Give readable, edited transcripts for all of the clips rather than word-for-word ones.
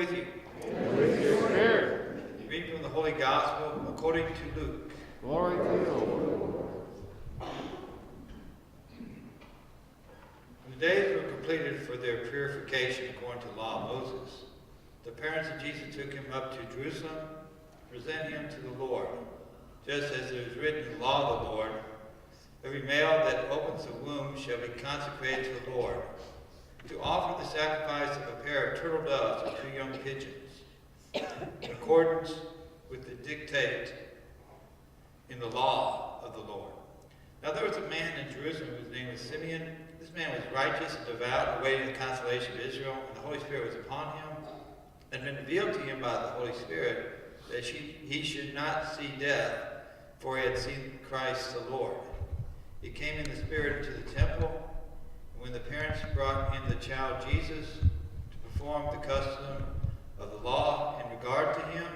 with you. And with your spirit. Reading from the Holy Gospel according to Luke. Glory to you, Lord. When the days were completed for their purification according to the law of Moses, the parents of Jesus took him up to Jerusalem to present him to the Lord, just as it is written in the law of the Lord, every male that opens the womb shall be consecrated to the Lord, to offer the sacrifice of a pair of turtle doves or 2 young pigeons, in accordance with the dictate in the law of the Lord. Now there was a man in Jerusalem whose name was Simeon. This man was righteous and devout, awaiting the consolation of Israel, and the Holy Spirit was upon him, and been revealed to him by the Holy Spirit that he should not see death, for he had seen Christ the Lord. He came in the Spirit into the temple, and when the parents brought in the child Jesus to perform the custom of the law in regard to him,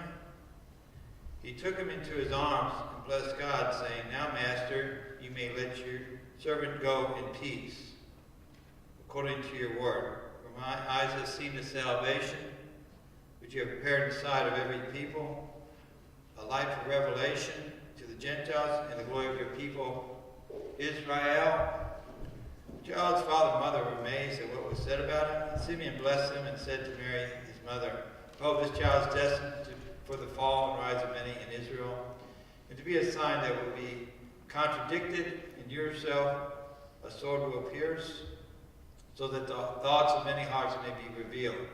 he took him into his arms and blessed God, saying, Now, Master, you may let your servant go in peace, according to your word. For my eyes have seen the salvation which you have prepared in the sight of every people, a light for revelation to the Gentiles and the glory of your people, Israel. The child's father and mother were amazed at what was said about him. And Simeon blessed them and said to Mary, his mother, Behold, this child is destined for the fall and rise of many in Israel, and to be a sign that will be contradicted in yourself, a sword will pierce, so that the thoughts of many hearts may be revealed.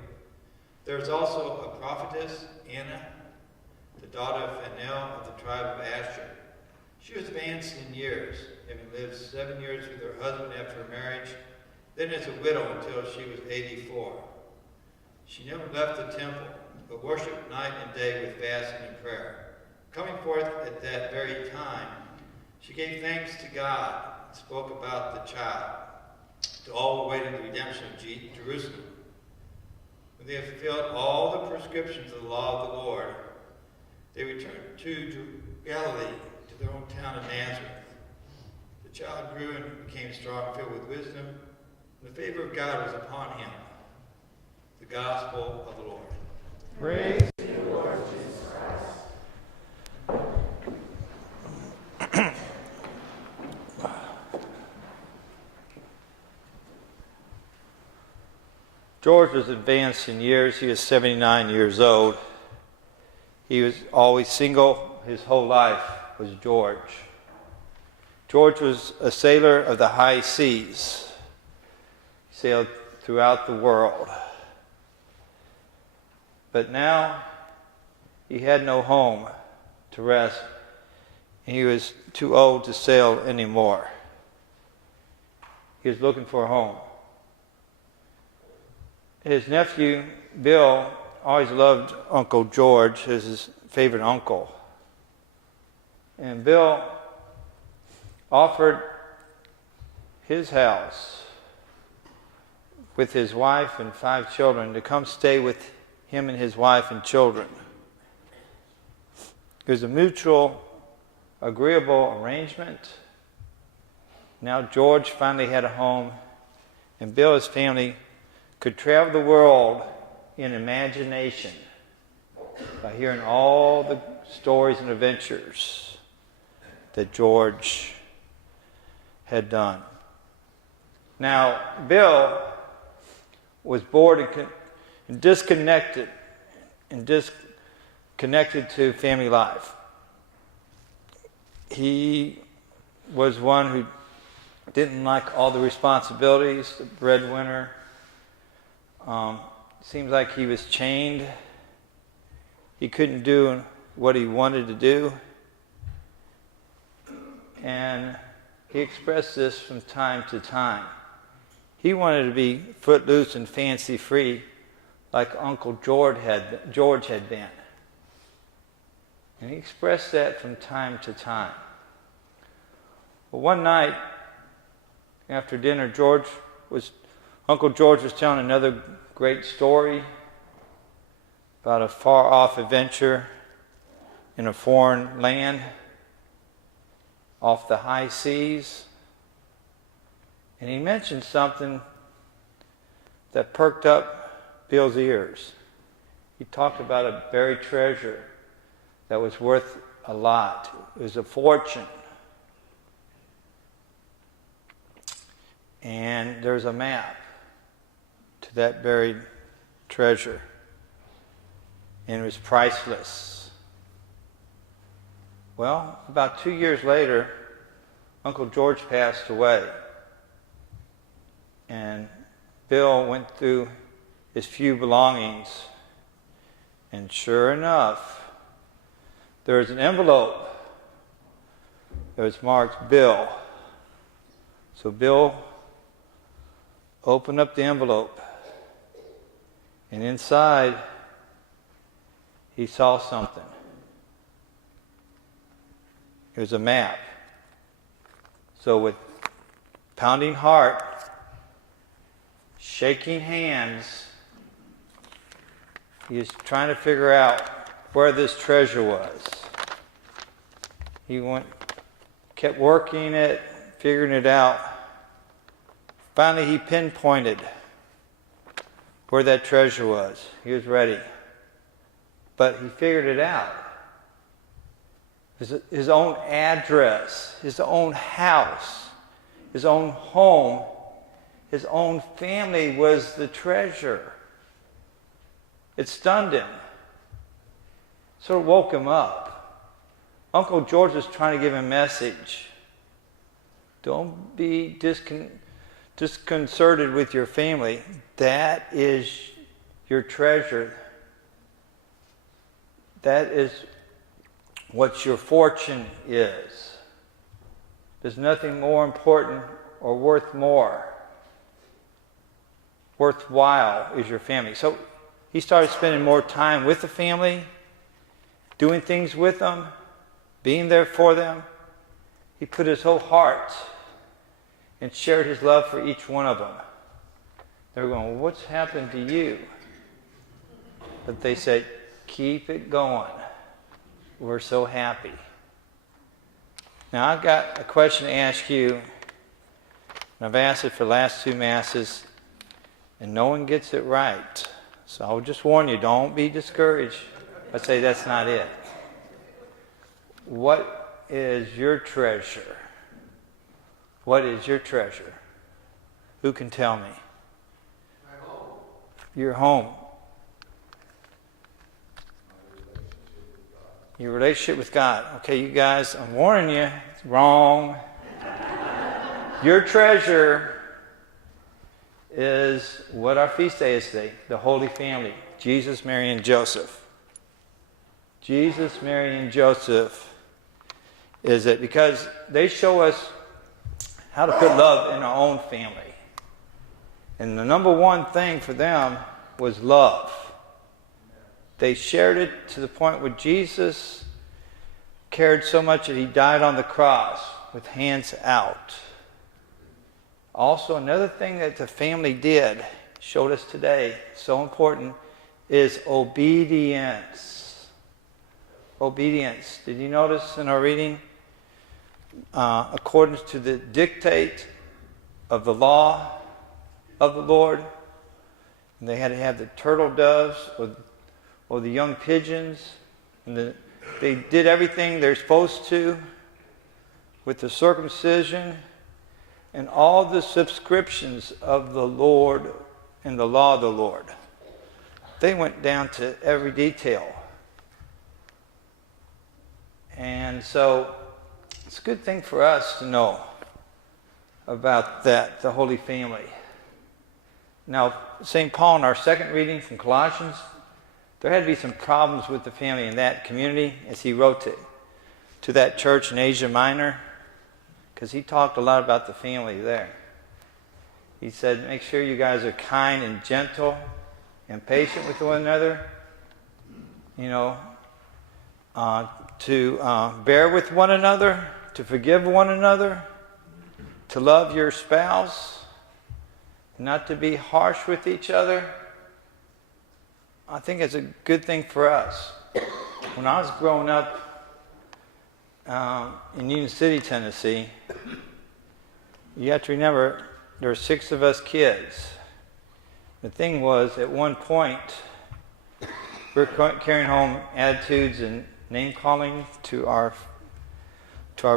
There is also a prophetess, Anna, the daughter of Phanuel of the tribe of Asher. She was advanced in years, having lived 7 years with her husband after her marriage, then as a widow until she was 84. She never left the temple, but worshipped night and day with fasting and prayer. Coming forth at that very time, she gave thanks to God and spoke about the child to all awaiting the redemption of Jerusalem. When they had fulfilled all the prescriptions of the law of the Lord, they returned to Galilee, to their own town of Nazareth. The child grew and became strong, filled with wisdom, and the favor of God was upon him. The gospel of the Lord. Praise to you, Lord Jesus Christ. George was advanced in years. He was 79 years old. He was always single. His whole life was George. George was a sailor of the high seas. He sailed throughout the world. But now he had no home to rest, and he was too old to sail anymore. He was looking for a home. His nephew, Bill, always loved Uncle George as his favorite uncle. And Bill offered his house with his wife and 5 children to come stay with him and his wife and children. It was a mutual, agreeable arrangement. Now George finally had a home, and Bill and his family could travel the world in imagination by hearing all the stories and adventures that George had done. Now, Bill was bored and disconnected to family life. He was one who didn't like all the responsibilities, the breadwinner. Seems like he was chained. He couldn't do what he wanted to do. And he expressed this from time to time. He wanted to be footloose and fancy-free like Uncle George had been. And he expressed that from time to time. Well, one night after dinner, Uncle George was telling another great story about a far-off adventure in a foreign land off the high seas. And he mentioned something that perked up Bill's ears. he talked about a buried treasure that was worth a lot. It was a fortune. And there's a map to that buried treasure. And it was priceless. Well, about 2 years later, Uncle George passed away. And Bill went through his few belongings. And sure enough, there was an envelope that was marked Bill. So Bill opened up the envelope. And inside, he saw something. It was a map. So with pounding heart, shaking hands, he was trying to figure out where this treasure was. He kept working it, figuring it out. Finally, he pinpointed where that treasure was. He was ready. But he figured it out. His own address, his own house, his own home, his own family was the treasure. It stunned him. Sort of woke him up. Uncle George was trying to give him a message. Don't be disconcerted with your family. That is your treasure. That is what your fortune is. There's nothing more important or worth more. Worthwhile is your family. So he started spending more time with the family, doing things with them, being there for them. He put his whole heart and shared his love for each one of them. They were going, well, what's happened to you? But they said, keep it going. We're so happy. Now I've got a question to ask you. And I've asked it for the last 2 Masses, and no one gets it right. So I'll just warn you, don't be discouraged. Let's say that's not it. What is your treasure? What is your treasure? Who can tell me? My home. Your home. Your relationship with God. Okay, you guys, I'm warning you, it's wrong. Your treasure is what our feast day is today, the Holy Family. Jesus, Mary, and Joseph. Jesus, Mary, and Joseph is it because they show us how to put love in our own family. And the number one thing for them was love. They shared it to the point where Jesus cared so much that he died on the cross with hands out. Also, another thing that the family did, showed us today, so important, is obedience. Obedience. Did you notice in our reading? According to the dictate of the law of the Lord, and they had to have the turtle doves or the young pigeons, and they did everything they're supposed to with the circumcision and all the subscriptions of the Lord and the law of the Lord. They went down to every detail. And so it's a good thing for us to know about that, the Holy Family. Now, St. Paul, in our second reading from Colossians, there had to be some problems with the family in that community as he wrote to that church in Asia Minor, because he talked a lot about the family there. He said, make sure you guys are kind and gentle and patient with one another, to bear with one another, to forgive one another, to love your spouse, not to be harsh with each other. I think it's a good thing for us. When I was growing up in Union City, Tennessee, you have to remember there were 6 of us kids. The thing was, at one point, we We're carrying home attitudes and name calling to our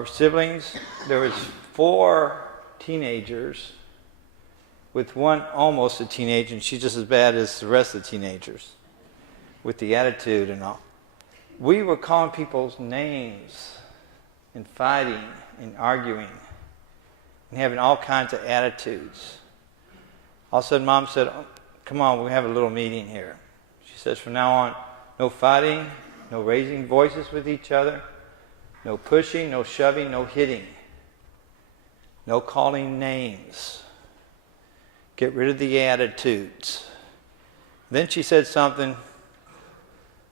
siblings. There was 4 teenagers, with one almost a teenager, and she's just as bad as the rest of the teenagers, with the attitude and all. We were calling people's names and fighting and arguing and having all kinds of attitudes. All of a sudden, Mom said, "Oh, come on, we have a little meeting here." She says, from now on, no fighting, no raising voices with each other, no pushing, no shoving, no hitting, no calling names. Get rid of the attitudes. Then she said something,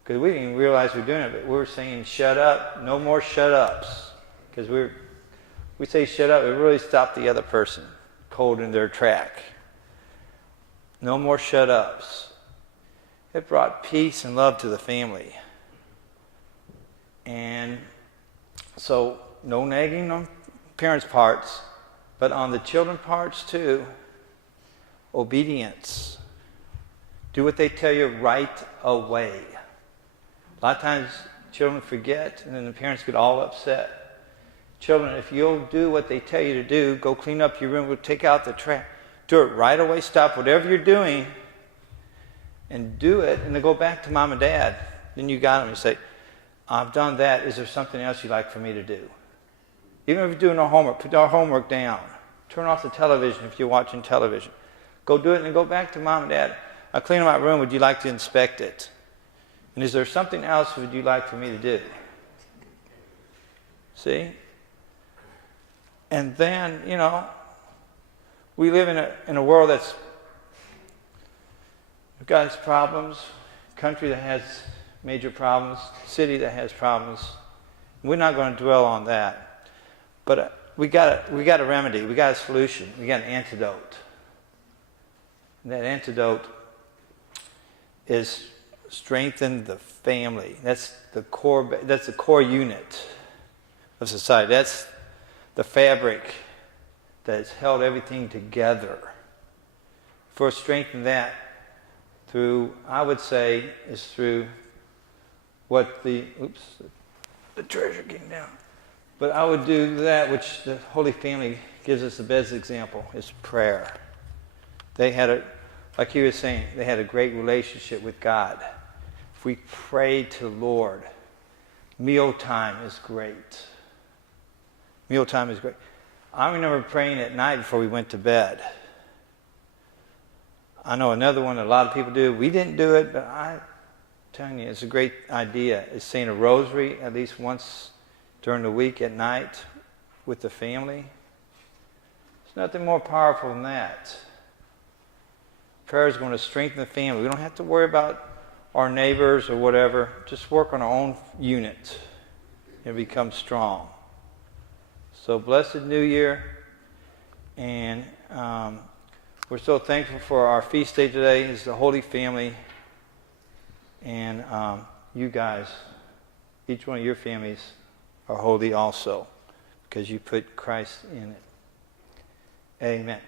because we didn't even realize we were doing it, but we were saying, shut up, no more shut ups. Because we say shut up, it really stopped the other person cold in their track. No more shut ups. It brought peace and love to the family. And so, no nagging on parents' parts, but on the children's parts too. Obedience. Do what they tell you right away. A lot of times children forget, and then the parents get all upset. Children, if you'll do what they tell you to do, go clean up your room, go take out the trash. Do it right away. Stop whatever you're doing and do it, and then go back to Mom and Dad. Then you got them and say, I've done that. Is there something else you'd like for me to do? Even if you're doing our homework, put our homework down. Turn off the television if you're watching television. Go do it and then go back to Mom and Dad. I'll clean my room. Would you like to inspect it? And is there something else would you like for me to do? See? And then, we live in a world that's got its problems, country that has major problems, city that has problems. We're not going to dwell on that. But we got a remedy. We got a solution. We got an antidote. And that antidote is strengthen the family. That's the core unit of society. That's the fabric that has held everything together. For strengthen that through, I would say, is through what the treasure came down. But I would do that which the Holy Family gives us the best example, is prayer. They had like he was saying, they had a great relationship with God. If we pray to the Lord, mealtime is great. Mealtime is great. I remember praying at night before we went to bed. I know another one that a lot of people do. We didn't do it, but I'm telling you, it's a great idea. It's saying a rosary at least once during the week at night with the family. There's nothing more powerful than that. Prayer is going to strengthen the family. We don't have to worry about our neighbors or whatever. Just work on our own unit and become strong. So blessed New Year. And we're so thankful for our feast day today. It's the Holy Family. And you guys, each one of your families are holy also because you put Christ in it. Amen.